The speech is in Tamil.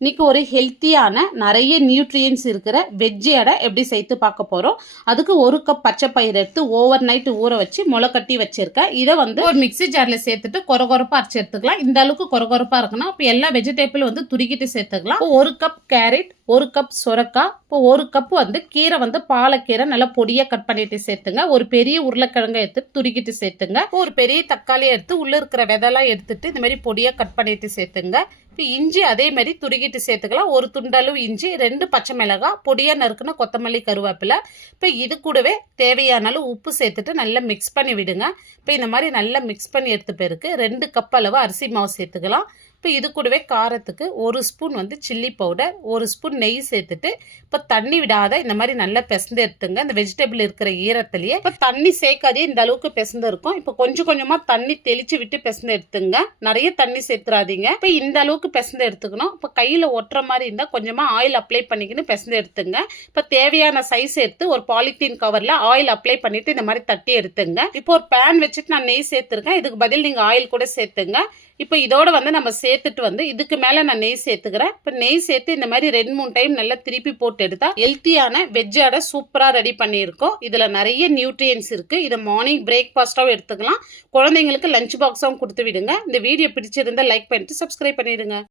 இன்னைக்கு ஒரு ஹெல்த்தியான நிறைய நியூட்ரியன்ஸ் இருக்கிற வெஜ்ஜி அடை எப்படி செய்து பார்க்க போகிறோம். அதுக்கு ஒரு கப் பச்சை பயிர் எடுத்து ஓவர் நைட் ஊற வச்சு முளை கட்டி வச்சிருக்கேன். இதை வந்து ஒரு மிக்சி ஜாரில் சேர்த்துட்டு கொரகொரப்பாக அரைச்சி எடுத்துக்கலாம். இந்த அளவுக்கு கொரகொரப்பாக இருக்குன்னா இப்போ எல்லா வெஜிடேபிள் வந்து துருக்கிட்டு சேர்த்துக்கலாம். ஒரு கப் கேரட், ஒரு கப் சொரக்காய், இப்போ ஒரு கப் வந்து கீரை வந்து பாலக்கீரை நல்லா பொடியாக கட் பண்ணிட்டு சேர்த்துங்க. ஒரு பெரிய உருளைக்கிழங்கை எடுத்து துருக்கிட்டு சேர்த்துங்க. ஒரு பெரிய தக்காளியை எடுத்து உள்ள இருக்கிற விதெல்லாம் எடுத்துட்டு இந்த மாதிரி பொடியாக கட் பண்ணிட்டு சேர்த்துங்க. இப்போ இஞ்சி அதே மாதிரி துருக்கிட்டு சேர்த்துக்கலாம். ஒரு துண்டளவு இஞ்சி, 2 பச்சை மிளகாய், பொடியாக நறுக்குன கொத்தமல்லி, கருவேப்பிலை. இப்போ இது கூடவே தேவையான அளவு உப்பு சேர்த்துட்டு நல்லா மிக்ஸ் பண்ணி விடுங்க. இப்போ இந்த மாதிரி நல்லா மிக்ஸ் பண்ணி எடுத்த பிறகு 2 கப் அளவு அரிசி மாவு சேர்த்துக்கலாம். இப்போ இது கூடவே காரத்துக்கு 1 ஸ்பூன் வந்து சில்லி பவுடர், 1 ஸ்பூன் நெய் சேர்த்துட்டு இப்போ தண்ணி விடாத இந்த மாதிரி நல்லா பிசைந்து எடுத்துங்க. இந்த வெஜிடபிள் இருக்கிற ஈரத்துலேயே இப்போ தண்ணி சேர்க்காதே இந்த அளவுக்கு பிசைந்து இருக்கும். இப்போ கொஞ்சம் கொஞ்சமாக தண்ணி தெளிச்சு விட்டு பிசைந்து எடுத்துங்க. நிறைய தண்ணி சேர்த்துறாதீங்க. இப்போ இந்த அளவுக்கு பிசைந்து எடுத்துக்கணும். இப்போ கையில் ஒட்டுற மாதிரி இருந்தால் கொஞ்சமாக ஆயில் அப்ளை பண்ணிக்கின்னு பிசைந்து எடுத்துங்க. இப்போ தேவையான சைஸ் எடுத்து ஒரு பாலித்தீன் கவரில் ஆயில் அப்ளை பண்ணிட்டு இந்த மாதிரி தட்டி எடுத்துங்க. இப்போ ஒரு பேன் வச்சுட்டு நான் நெய் சேர்த்துருக்கேன். இதுக்கு பதில் நீங்கள் ஆயில் கூட சேர்த்துங்க. இப்போ இதோட வந்து நம்ம சேர்த்துட்டு வந்து இதுக்கு மேலே நான் நெய் சேர்த்துக்கிறேன். இப்போ நெய் சேர்த்து இந்த மாதிரி 2-3 டைம் நல்லா திருப்பி போட்டு எடுத்தா ஹெல்த்தியான வெஜ் அடை சூப்பராக ரெடி பண்ணியிருக்கோம். இதில் நிறைய நியூட்ரியன்ஸ் இருக்குது. இதை மார்னிங் பிரேக்ஃபாஸ்ட்டாகவும் எடுத்துக்கலாம். குழந்தைங்களுக்கு லஞ்ச் பாக்ஸாகவும் கொடுத்து விடுங்க. இந்த வீடியோ பிடிச்சிருந்தா லைக் பண்ணிட்டு சப்ஸ்கிரைப் பண்ணிடுங்க.